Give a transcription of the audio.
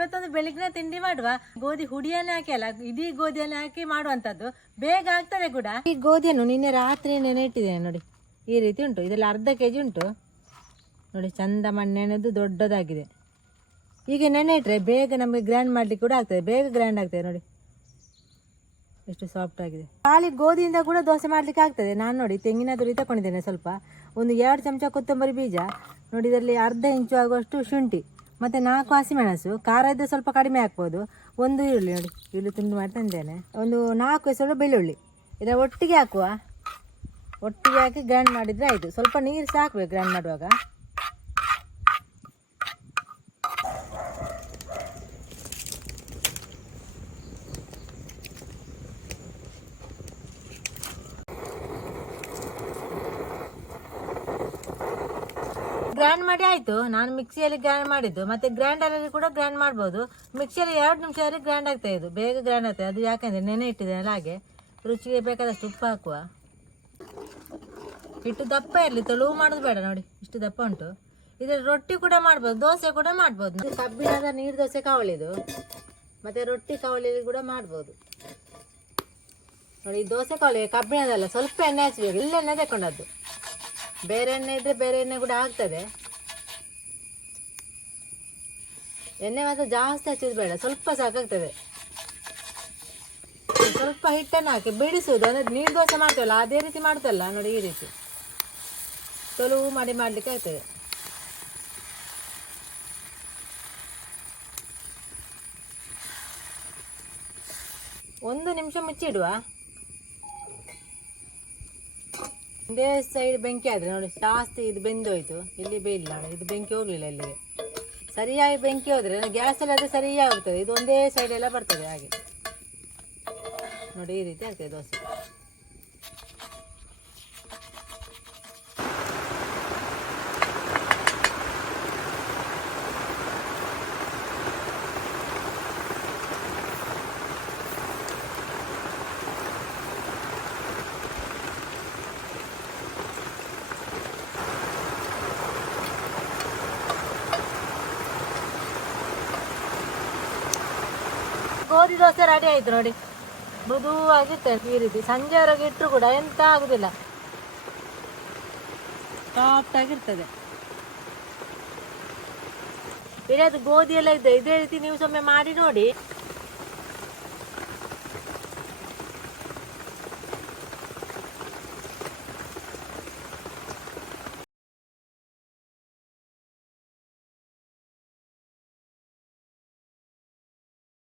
ಇವತ್ತೊಂದು ಬೆಳಿಗ್ಗೆ ತಿಂಡಿ ಮಾಡುವ. ಗೋಧಿ ಹುಡಿಯನ್ನೇ ಹಾಕಿ ಅಲ್ಲ, ಇಡೀ ಗೋಧಿಯನ್ನು ಹಾಕಿ ಮಾಡುವಂತದ್ದು ಬೇಗ ಆಗ್ತದೆ ಕೂಡ. ಈ ಗೋಧಿಯನ್ನು ನಿನ್ನೆ ರಾತ್ರಿ ನೆನೆ ಇಟ್ಟಿದ್ದೇನೆ ನೋಡಿ. ಈ ರೀತಿ ಉಂಟು. ಇದರಲ್ಲಿ ಅರ್ಧ ಕೆ ಜಿ ಉಂಟು. ನೋಡಿ, ಚಂದ ಮಣ್ಣೆನದು ದೊಡ್ಡದಾಗಿದೆ. ಈಗ ನೆನೆ ಇಟ್ಟರೆ ಬೇಗ ನಮಗೆ ಗ್ರ್ಯಾಂಡ್ ಮಾಡಲಿಕ್ಕೆ ಕೂಡ ಆಗ್ತದೆ. ಬೇಗ ಗ್ರ್ಯಾಂಡ್ ಆಗ್ತದೆ ನೋಡಿ. ಎಷ್ಟು ಸಾಫ್ಟ್ ಆಗಿದೆ. ಖಾಲಿ ಗೋಧಿಯಿಂದ ಕೂಡ ದೋಸೆ ಮಾಡಲಿಕ್ಕೆ ಆಗ್ತದೆ. ನಾನು ನೋಡಿ, ತೆಂಗಿನ ತುರಿ ತಗೊಂಡಿದ್ದೇನೆ ಸ್ವಲ್ಪ. ಒಂದು ಎರಡು ಚಮಚ ಕೊತ್ತಂಬರಿ ಬೀಜ. ನೋಡಿ, ಇದರಲ್ಲಿ ಅರ್ಧ ಇಂಚು ಆಗುವಷ್ಟು ಶುಂಠಿ. ಮತ್ತು ನಾಲ್ಕು ಹಸಿಮೆಣಸು ಖಾರ ಇದ್ದರೆ ಸ್ವಲ್ಪ ಕಡಿಮೆ ಹಾಕ್ಬೋದು. ಒಂದು ಈರುಳ್ಳಿ ನೋಡಿ, ಈರುಳ್ಳಿ ತುಂಡು ಮಾಡಿ ತಂದೇನೆ. ಒಂದು ನಾಲ್ಕು ಹೆಸರು ಬೆಳ್ಳುಳ್ಳಿ. ಇದರ ಒಟ್ಟಿಗೆ ಹಾಕುವ. ಒಟ್ಟಿಗೆ ಹಾಕಿ ಗ್ರೈಂಡ್ ಮಾಡಿದರೆ ಆಯಿತು. ಸ್ವಲ್ಪ ನೀರು ಸಾಕಬೇಕು ಗ್ರೈಂಡ್ ಮಾಡುವಾಗ. ಗ್ರೈಂಡ್ ಮಾಡಿ ಆಯಿತು. ನಾನು ಮಿಕ್ಸಿಯಲ್ಲಿ ಗ್ರ್ಯಾಂಡ್ ಮಾಡಿದ್ದು. ಮತ್ತು ಗ್ರೈಂಡರಲ್ಲಿ ಕೂಡ ಗ್ರೈಂಡ್ ಮಾಡ್ಬೋದು. ಮಿಕ್ಸಿಯಲ್ಲಿ ಎರಡು ನಿಮಿಷದಲ್ಲಿ ಗ್ರ್ಯಾಂಡ್ ಆಗ್ತಾ ಇದು ಬೇಗ ಗ್ರ್ಯಾಂಡ್ ಆಗ್ತದೆ ಅದು ಯಾಕೆಂದರೆ ನೆನೆ ಇಟ್ಟಿದ್ದೆನಲ್ಲ ಹಾಗೆ. ರುಚಿಗೆ ಬೇಕಾದಷ್ಟು ಉಪ್ಪು ಹಾಕುವ. ಹಿಟ್ಟು ದಪ್ಪ ಇರಲಿ. ತೆಳುವು ಮಾಡೋದು ಬೇಡ ನೋಡಿ. ಇಷ್ಟು ದಪ್ಪ ಉಂಟು. ಇದರಲ್ಲಿ ರೊಟ್ಟಿ ಕೂಡ ಮಾಡ್ಬೋದು. ದೋಸೆ ಕೂಡ ಮಾಡ್ಬೋದು. ಕಬ್ಬಿಣದ ನೀರು ದೋಸೆ ಕಾವಳಿದು. ಮತ್ತು ರೊಟ್ಟಿ ಕಾವಳಿಯಲ್ಲಿ ಕೂಡ ಮಾಡ್ಬೋದು. ನೋಡಿ, ದೋಸೆ ಕಾವಳಿ, ಕಬ್ಬಿಣದಲ್ಲ. ಸ್ವಲ್ಪ ಎಣ್ಣೆ ಹಚ್ಚಬೇಕು ಇಲ್ಲ ಎಣ್ಣೆ ತಗೊಂಡದ್ದು ಬೇರೆ ಎಣ್ಣೆ ಇದ್ರೆ ಬೇರೆ ಎಣ್ಣೆ ಕೂಡ ಆಗ್ತದೆ. ಎಣ್ಣೆ ಮಾತ್ರ ಜಾಸ್ತಿ ಹಚ್ಚೋದು ಬೇಡ, ಸ್ವಲ್ಪ ಸಾಕಾಗ್ತದೆ. ಸ್ವಲ್ಪ ಹಿಟ್ಟನ್ನು ಹಾಕಿ ಬಿಡಿಸುವುದು, ಅಂದ್ರೆ ನೀರು ದೋಸೆ ಮಾಡ್ತೇವಲ್ಲ, ಅದೇ ರೀತಿ ಮಾಡ್ತಲ್ಲ, ನೋಡಿ ಈ ರೀತಿ. ತೊಲವು ಮಾಡಿ ಮಾಡ್ಲಿಕ್ಕೆ ಆಗ್ತದೆ. ಒಂದು ನಿಮಿಷ ಮುಚ್ಚಿಡುವ. ಒಂದೇ ಸೈಡ್ ಬೆಂಕಿ ಆದ್ರೆ ನೋಡಿ, ಜಾಸ್ತಿ ಇದು ಬೆಂದೋಯ್ತು. ಇಲ್ಲಿ ಬೇಯಿಲ್ಲ ನೋಡಿ, ಇದು ಬೆಂಕಿ ಹೋಗ್ಲಿಲ್ಲ ಇಲ್ಲಿಗೆ. ಸರಿಯಾಗಿ ಬೆಂಕಿ ಹೋದ್ರೆ ಗ್ಯಾಸಲ್ಲಿ ಅದು ಸರಿಯಾಗಿ ಹೋಗ್ತದೆ ಇದು ಒಂದೇ ಸೈಡ್ ಎಲ್ಲ ಬರ್ತದೆ ಹಾಗೆ. ನೋಡಿ, ಈ ರೀತಿ ಆಗ್ತದೆ ದೋಸೆ. ಗೋಧಿ ದೋಸೆ ರೆಡಿ ಆಯ್ತು ನೋಡಿ. ಮೃದುವಾಗಿರ್ತದೆ ಈ ರೀತಿ. ಸಂಜೆವರೆಗೆ ಇಟ್ಟರು ಕೂಡ ಎಂತ ಆಗುದಿಲ್ಲ. ಸಾಫ್ಟ್ ಆಗಿರ್ತದೆ. ಇಡೀ ಅದು ಗೋಧಿ ಎಲ್ಲ ಇದೆ. ಇದೇ ರೀತಿ ನೀವು ಸೊಮ್ಮೆ ಮಾಡಿ ನೋಡಿ.